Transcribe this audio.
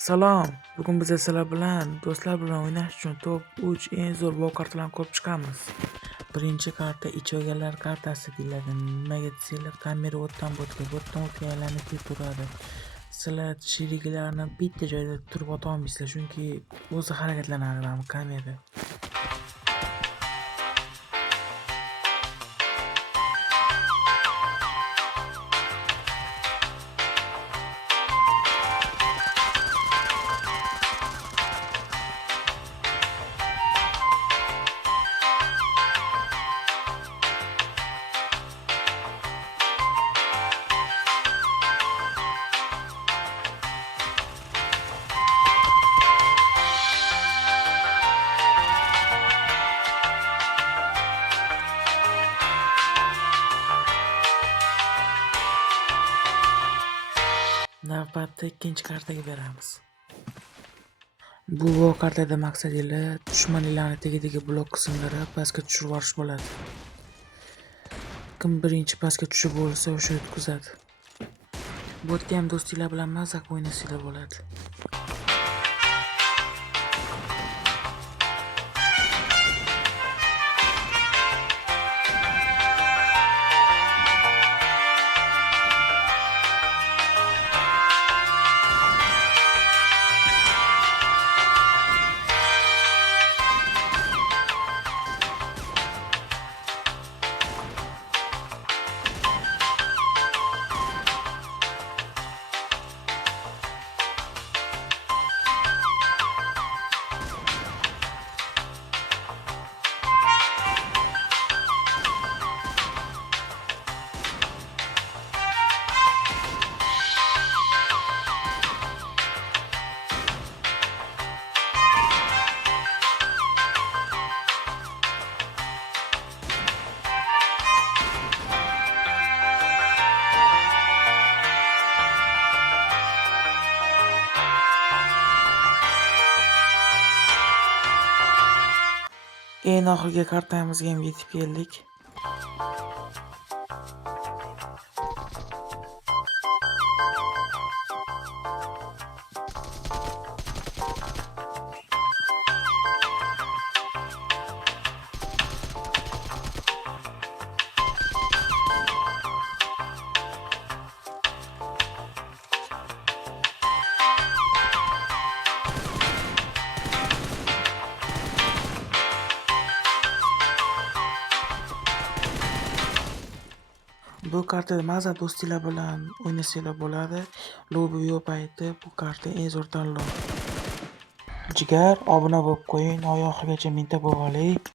Salom. Bugun biz sizlar bilan do'stlar bilan o'ynash uchun top 3 eng zo'r bog' kartalarni ko'rib chiqamiz. Birinchi karta ichvaganlar kartasi deyiladi. Nimaga desanglar, kamera o'tdan o'tga aylanib ketaveradi. Sizlar sheriklarni bitta joyda turib o'tolmaysizlar, chunki o'zi harakatlanadi mana bu kamera. Navbatda ikkinchi kartaga beramiz. Bu kartada maqsadinglar dushmanlarni tegi blok qismlari pastga tushirib yuborish bo'ladi. Kim birinchi pastga tushib bo'lsa o'sha yutqazadi. Bu yerda ham do'stinglar bilan mazza o'ynasanglar bo'ladi. Eng oxirgi kartamizga ham yetib keldik. Bu kartada maza do'stinglar bilan o'ynasanglar bo'ladi. Lobby yo'q payti bu karta eng zo'r tanlov. Jigar, obuna bo'lib qo'ying, oxirigacha minta bo'lib oling.